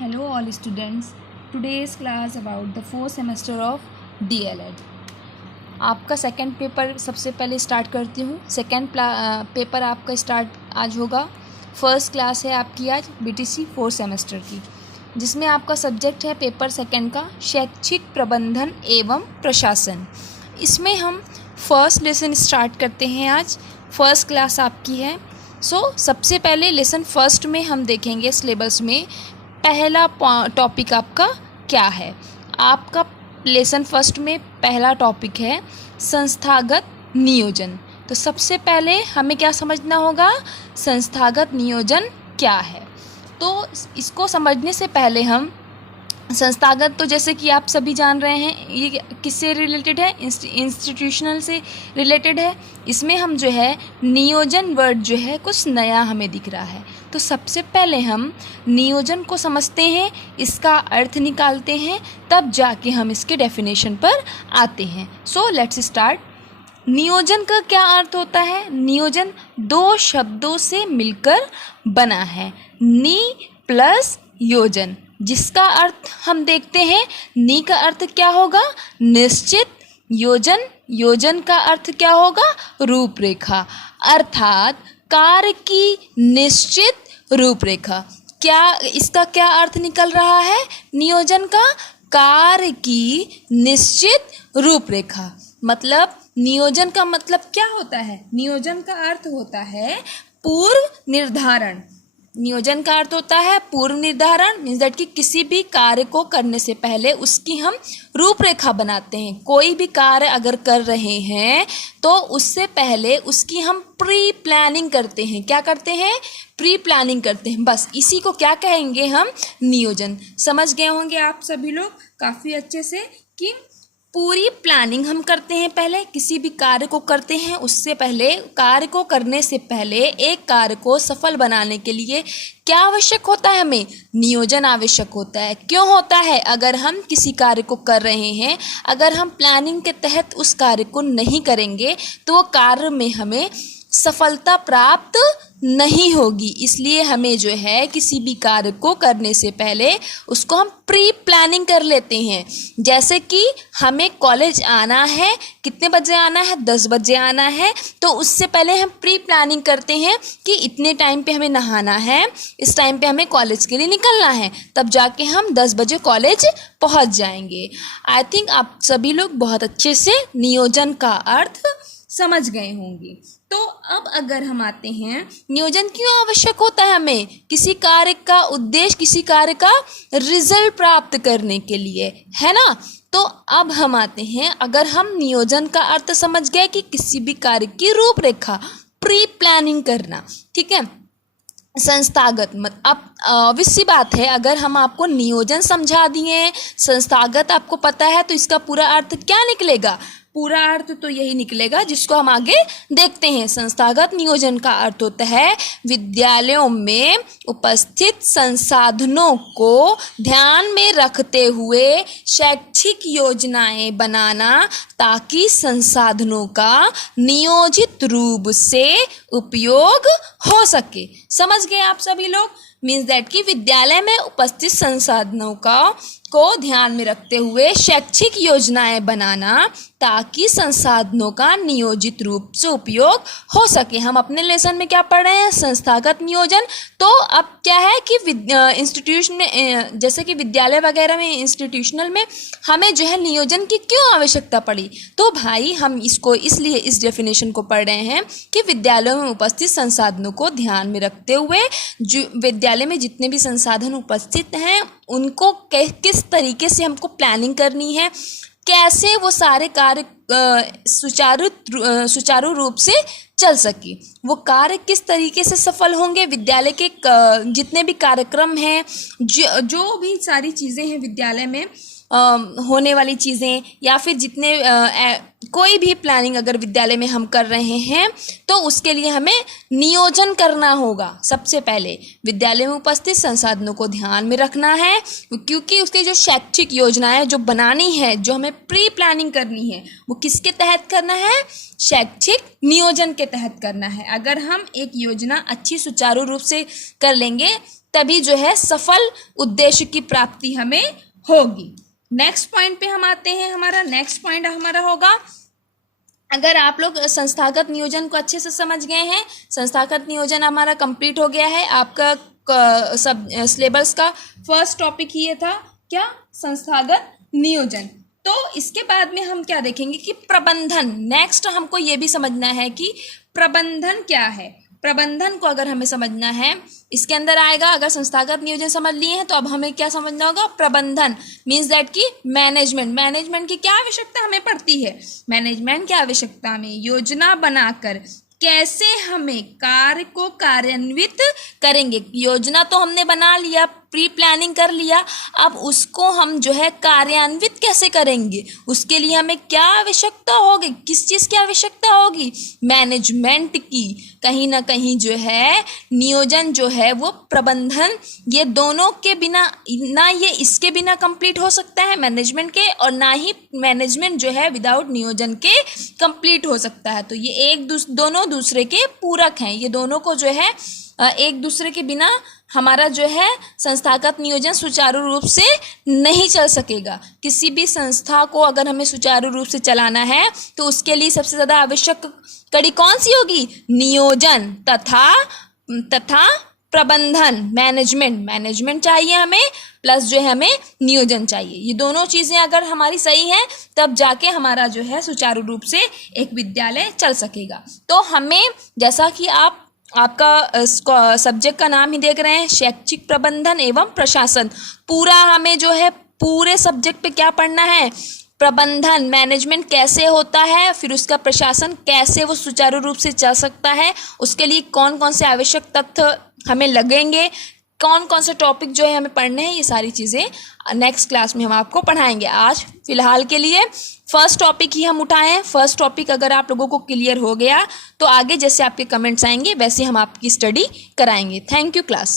Hello all students. Today's class about the fourth semester of DLED. आपका second paper सबसे पहले start करती हूँ. सेकंड पेपर आपका स्टार्ट आज होगा. फर्स्ट क्लास है आपकी आज BTC फोर्थ सेमेस्टर की, जिसमें आपका सब्जेक्ट है पेपर सेकंड का शैक्षिक प्रबंधन एवं प्रशासन. इसमें हम फर्स्ट लेसन स्टार्ट करते हैं. आज फर्स्ट क्लास आपकी है. सबसे पहले लेसन फर्स्ट में हम देखेंगे सिलेबस में पहला टॉपिक आपका क्या है. आपका लेसन फर्स्ट में पहला टॉपिक है संस्थागत नियोजन. तो सबसे पहले हमें क्या समझना होगा, संस्थागत नियोजन क्या है. तो इसको समझने से पहले हम संस्थागत, तो जैसे कि आप सभी जान रहे हैं ये किससे रिलेटेड है, इंस्टीट्यूशनल से रिलेटेड है. इसमें हम जो है नियोजन वर्ड जो है कुछ नया हमें दिख रहा है. तो सबसे पहले हम नियोजन को समझते हैं, इसका अर्थ निकालते हैं, तब जाके हम इसके डेफिनेशन पर आते हैं. So let's start. नियोजन का क्या अर्थ होता है. नियोजन दो शब्दों से मिलकर बना है, नि प्लस योजन, जिसका अर्थ हम देखते हैं. नि का अर्थ क्या होगा, निश्चित. योजन का अर्थ क्या होगा, रूपरेखा, अर्थात कार्य की निश्चित रूपरेखा. क्या इसका क्या अर्थ निकल रहा है नियोजन का, कार्य की निश्चित रूपरेखा. मतलब नियोजन का मतलब क्या होता है, नियोजन का अर्थ होता है पूर्व निर्धारण. नियोजन का अर्थ होता है पूर्व निर्धारण, मीन्स दैट कि किसी भी कार्य को करने से पहले उसकी हम रूपरेखा बनाते हैं. कोई भी कार्य अगर कर रहे हैं तो उससे पहले उसकी हम प्री प्लानिंग करते हैं. क्या करते हैं, प्री प्लानिंग करते हैं. बस इसी को क्या कहेंगे हम, नियोजन. समझ गए होंगे आप सभी लोग काफ़ी अच्छे से कि पूरी प्लानिंग हम करते हैं. पहले किसी भी कार्य को करते हैं, उससे पहले कार्य को करने से पहले एक कार्य को सफल बनाने के लिए क्या आवश्यक होता है, हमें नियोजन आवश्यक होता है. क्यों होता है, अगर हम किसी कार्य को कर रहे हैं, अगर हम प्लानिंग के तहत उस कार्य को नहीं करेंगे तो वो कार्य में हमें सफलता प्राप्त नहीं होगी. इसलिए हमें जो है किसी भी कार्य को करने से पहले उसको हम प्री प्लानिंग कर लेते हैं. जैसे कि हमें कॉलेज आना है, कितने बजे आना है, 10 बजे आना है, तो उससे पहले हम प्री प्लानिंग करते हैं कि इतने टाइम पे हमें नहाना है, इस टाइम पे हमें कॉलेज के लिए निकलना है, तब जाके हम 10 बजे कॉलेज पहुंच जाएंगे. आई थिंक आप सभी लोग बहुत अच्छे से नियोजन का अर्थ समझ गए होंगे. तो अब अगर हम आते हैं, नियोजन क्यों आवश्यक होता है हमें, किसी कार्य का उद्देश्य, किसी कार्य का रिजल्ट प्राप्त करने के लिए, है ना. तो अब हम आते हैं, अगर हम नियोजन का अर्थ समझ गए कि किसी भी कार्य की रूपरेखा, प्री प्लानिंग करना, ठीक है. संस्थागत मत, अब ऑब्वियस सी बात है, अगर हम आपको नियोजन समझा दिए, संस्थागत आपको पता है, तो इसका पूरा अर्थ क्या निकलेगा, पूरा अर्थ तो यही निकलेगा जिसको हम आगे देखते हैं. संस्थागत नियोजन का अर्थ होता है विद्यालयों में उपस्थित संसाधनों को ध्यान में रखते हुए शैक्षिक योजनाएं बनाना, ताकि संसाधनों का नियोजित रूप से उपयोग हो सके. समझ गए आप सभी लोग. मीन्स दैट कि विद्यालय में उपस्थित संसाधनों को ध्यान में रखते हुए शैक्षिक योजनाएं बनाना, ताकि संसाधनों का नियोजित रूप से उपयोग हो सके. हम अपने लेसन में क्या पढ़ रहे हैं, संस्थागत नियोजन. तो अब क्या है कि इंस्टीट्यूशन में, जैसे कि विद्यालय वगैरह में, इंस्टीट्यूशनल में हमें जो है नियोजन की क्यों आवश्यकता पड़ी. तो भाई हम इसको इसलिए इस डेफिनेशन को पढ़ रहे हैं कि विद्यालयों में उपस्थित संसाधनों को ध्यान में रखते हुए जो विद्यालय में जितने भी संसाधन उपस्थित हैं उनको किस तरीके से हमको प्लानिंग करनी है, कैसे वो सारे कार्य सुचारू रूप से चल सके, वो कार्य किस तरीके से सफल होंगे. विद्यालय के जितने भी कार्यक्रम हैं, जो भी सारी चीज़ें हैं विद्यालय में होने वाली चीज़ें, या फिर जितने कोई भी प्लानिंग अगर विद्यालय में हम कर रहे हैं तो उसके लिए हमें नियोजन करना होगा. सबसे पहले विद्यालय में उपस्थित संसाधनों को ध्यान में रखना है, क्योंकि उसकी जो शैक्षिक योजनाएं जो बनानी है, जो हमें प्री प्लानिंग करनी है, वो किसके तहत करना है, शैक्षिक नियोजन के तहत करना है. अगर हम एक योजना अच्छी सुचारू रूप से कर लेंगे तभी जो है सफल उद्देश्य की प्राप्ति हमें होगी। नेक्स्ट पॉइंट पे हम आते हैं। हमारा नेक्स्ट पॉइंट हमारा होगा, अगर आप लोग संस्थागत नियोजन को अच्छे से समझ गए हैं, संस्थागत नियोजन हमारा कंप्लीट हो गया है। आपका सब सिलेबस का फर्स्ट टॉपिक ही ये था, क्या, संस्थागत नियोजन। तो इसके बाद में हम क्या देखेंगे कि प्रबंधन। नेक्स्ट हमको ये भी समझना है कि प्रबंधन क्या है। प्रबंधन को अगर हमें समझना है, इसके अंदर आएगा, अगर संस्थागत नियोजन समझ लिए हैं तो अब हमें क्या समझना होगा, प्रबंधन मीन्स दैट कि मैनेजमेंट। मैनेजमेंट की क्या आवश्यकता हमें पड़ती है, मैनेजमेंट की आवश्यकता हमें योजना बनाकर कैसे हमें कार्य को कार्यान्वित करेंगे। योजना तो हमने बना लिया, प्री प्लानिंग कर लिया, अब उसको हम जो है कार्यान्वित कैसे करेंगे, उसके लिए हमें क्या आवश्यकता होगी, किस चीज़ की आवश्यकता होगी, मैनेजमेंट की। कहीं ना कहीं जो है नियोजन जो है वो प्रबंधन, ये दोनों के बिना, ना ये इसके बिना कंप्लीट हो सकता है मैनेजमेंट के, और ना ही मैनेजमेंट जो है विदाउट नियोजन के कंप्लीट हो सकता है। तो ये दोनों दूसरे के पूरक हैं, ये दोनों को जो है एक दूसरे के बिना हमारा जो है संस्थागत नियोजन सुचारू रूप से नहीं चल सकेगा। किसी भी संस्था को अगर हमें सुचारू रूप से चलाना है तो उसके लिए सबसे ज़्यादा आवश्यक कड़ी कौन सी होगी, नियोजन तथा प्रबंधन, मैनेजमेंट चाहिए हमें, प्लस जो है हमें नियोजन चाहिए। ये दोनों चीज़ें अगर हमारी सही हैं तब जाके हमारा जो है सुचारू रूप से एक विद्यालय चल सकेगा। तो हमें, जैसा कि आपका सब्जेक्ट का नाम ही देख रहे हैं, शैक्षिक प्रबंधन एवं प्रशासन, पूरा हमें जो है पूरे सब्जेक्ट पे क्या पढ़ना है, प्रबंधन, मैनेजमेंट कैसे होता है, फिर उसका प्रशासन कैसे वो सुचारू रूप से चल सकता है, उसके लिए कौन कौन से आवश्यक तथ्य हमें लगेंगे, कौन कौन से टॉपिक जो है हमें पढ़ने हैं, ये सारी चीज़ें नेक्स्ट क्लास में हम आपको पढ़ाएंगे। आज फिलहाल के लिए फर्स्ट टॉपिक ही हम उठाए हैं। फर्स्ट टॉपिक अगर आप लोगों को क्लियर हो गया तो आगे जैसे आपके कमेंट्स आएंगे वैसे हम आपकी स्टडी कराएंगे। Thank you class.